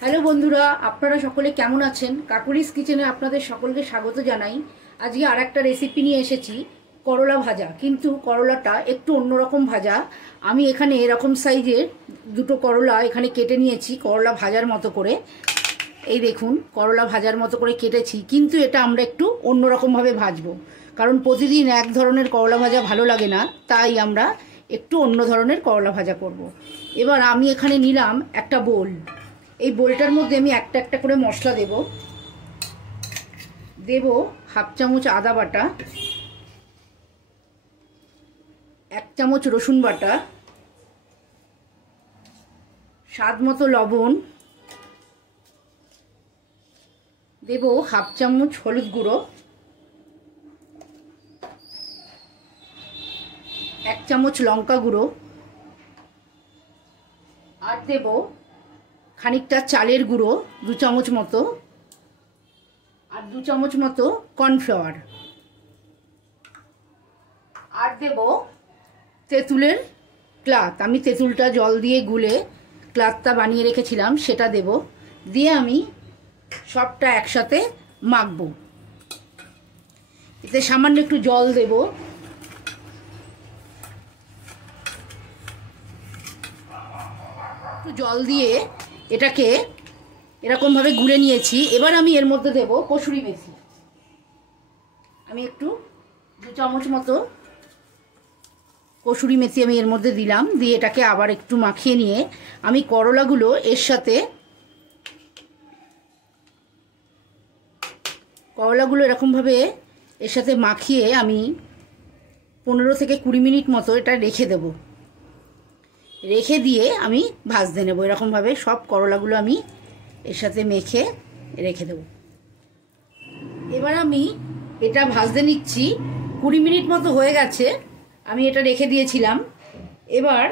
Hello বন্ধুরা, আপনারা সকলে কেমন আছেন? কাকুলিস কিচেনে আপনাদের সকলকে স্বাগত জানাই। আজকে আর একটা রেসিপি নিয়ে এসেছি, করলা ভাজা। কিন্তু করলাটা একটু অন্যরকম ভাজা। আমি এখানে এরকম সাইজের দুটো করলা এখানে কেটে নিয়েছি করলা ভাজার মতো করে। এই দেখুন, করলা ভাজার মতো করে কেটেছি, কিন্তু এটা আমরা একটু অন্যরকমভাবে ভাজবো। কারণ প্রতিদিন এক ধরনের করলা ভাজা ভালো লাগে না, তাই আমরা একটু অন্য ধরনের করলা ভাজা করব। এবার আমি এখানে নিলাম একটা বোল। এই বোলটার মধ্যে আমি একটা একটা করে মশলা দেব হাফ চামচ আদা বাটা, 1 চামচ রসুন বাটা, স্বাদ মতো লবণ দেব, হাফ চামচ হলুদ গুঁড়ো, 1 চামচ লঙ্কা গুঁড়ো, আর দেব খানিকটা চালের গুঁড়ো 2 চামচ মতো, আর 2 চামচ মতো কর্নফ্লাওয়ার, আর দেব তেঁতুলের ক্লাথ। আমি তেঁতুলটা জল দিয়ে গুলে ক্লাথটা বানিয়ে রেখেছিলাম, সেটা দেব। দিয়ে আমি সবটা একসাথে মাখবো। এতে সামান্য একটু জল দেব। একটু জল দিয়ে এটাকে এরকমভাবে গুলে নিয়েছি। এবার আমি এর মধ্যে দেব কসুরি মেথি। আমি একটু 2 চামচ মতো কসুরি মেথি আমি এর মধ্যে দিলাম। দিয়ে এটাকে আবার একটু মাখিয়ে নিয়ে আমি করলাগুলো এর সাথে এরকমভাবে এর সাথে মাখিয়ে আমি 15 থেকে 20 মিনিট মতো এটা রেখে দেব। রেখে দিয়ে আমি ভাজতে নেব। এরকমভাবে সব করলাগুলো আমি এর সাথে মেখে রেখে দেব। এবার আমি এটা ভাজতে নিচ্ছি। 20 মিনিট মতো হয়ে গেছে, আমি এটা রেখে দিয়েছিলাম। এবার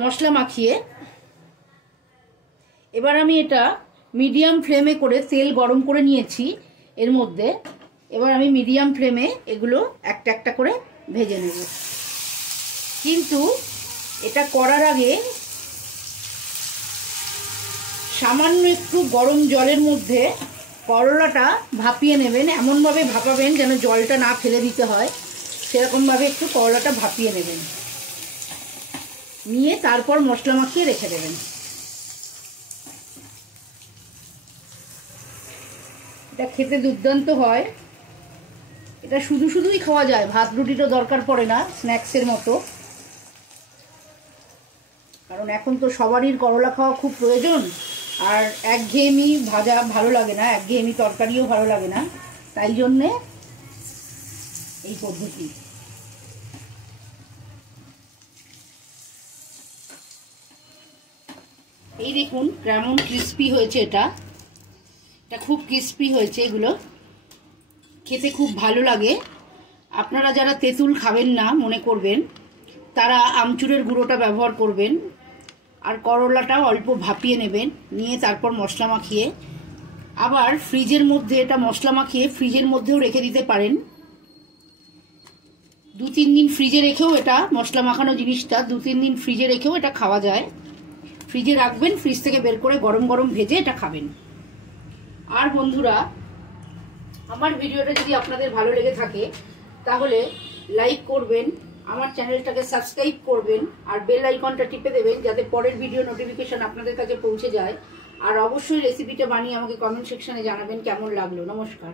মশলা মাখিয়ে এবার আমি এটা মিডিয়াম ফ্লেমে করে তেল গরম করে নিয়েছি এর মধ্যে। এবার আমি মিডিয়াম ফ্লেমে এগুলো একটা একটা করে ভেজে নেব। কিন্তু এটা করার আগে সামান্য একটু গরম জলের মধ্যে করলাটা ভাপিয়ে নেবেন। এমনভাবে ভাপাবেন যেন জলটা না ফেলে দিতে হয়, সেরকমভাবে একটু করলাটা ভাপিয়ে নেবেন। নিয়ে তারপর মশলা মাখিয়ে রেখে দেবেন। এটা খেতে দুর্দান্ত হয়। এটা শুধুই খাওয়া যায়, ভাত রুটিরও দরকার পড়ে না, স্ন্যাক্সের মতো। কারণ এখন তো সবারই করলা খাওয়া খুব প্রয়োজন। আর একঘেয়েমি ভাজা ভালো লাগে না, একঘেয়েমি তরকারিও ভালো লাগে না, তাই জন্যে এই পদ্ধতি। এই দেখুন কেমন ক্রিস্পি হয়েছে। এটা খুব ক্রিস্পি হয়েছে। এগুলো খেতে খুব ভালো লাগে। আপনারা যারা তেঁতুল খাবেন না মনে করবেন, তারা আমচুরের গুঁড়োটা ব্যবহার করবেন। আর করলাটাও অল্প ভাপিয়ে নেবেন, নিয়ে তারপর মশলা মাখিয়ে আবার ফ্রিজের মধ্যে এটা মশলা মাখিয়ে ফ্রিজের মধ্যেও রেখে দিতে পারেন। 2-3 দিন ফ্রিজে রেখেও, এটা মশলা মাখানো জিনিসটা 2-3 দিন ফ্রিজে রেখেও এটা খাওয়া যায়। ফ্রিজে রাখবেন, ফ্রিজ থেকে বের করে গরম গরম ভেজে এটা খাবেন। আর বন্ধুরা, আমার ভিডিওটা যদি আপনাদের ভালো লেগে থাকে তাহলে লাইক করবেন, আমার চ্যানেলটাকে সাবস্ক্রাইব করবেন, আর বেল আইকনটা টিপে দেবেন যাতে পরের ভিডিও নোটিফিকেশন আপনাদের কাছে পৌঁছে যায়। আর অবশ্যই রেসিপিটা বানিয়ে আমাকে কমেন্ট সেকশনে জানাবেন কেমন লাগলো। নমস্কার।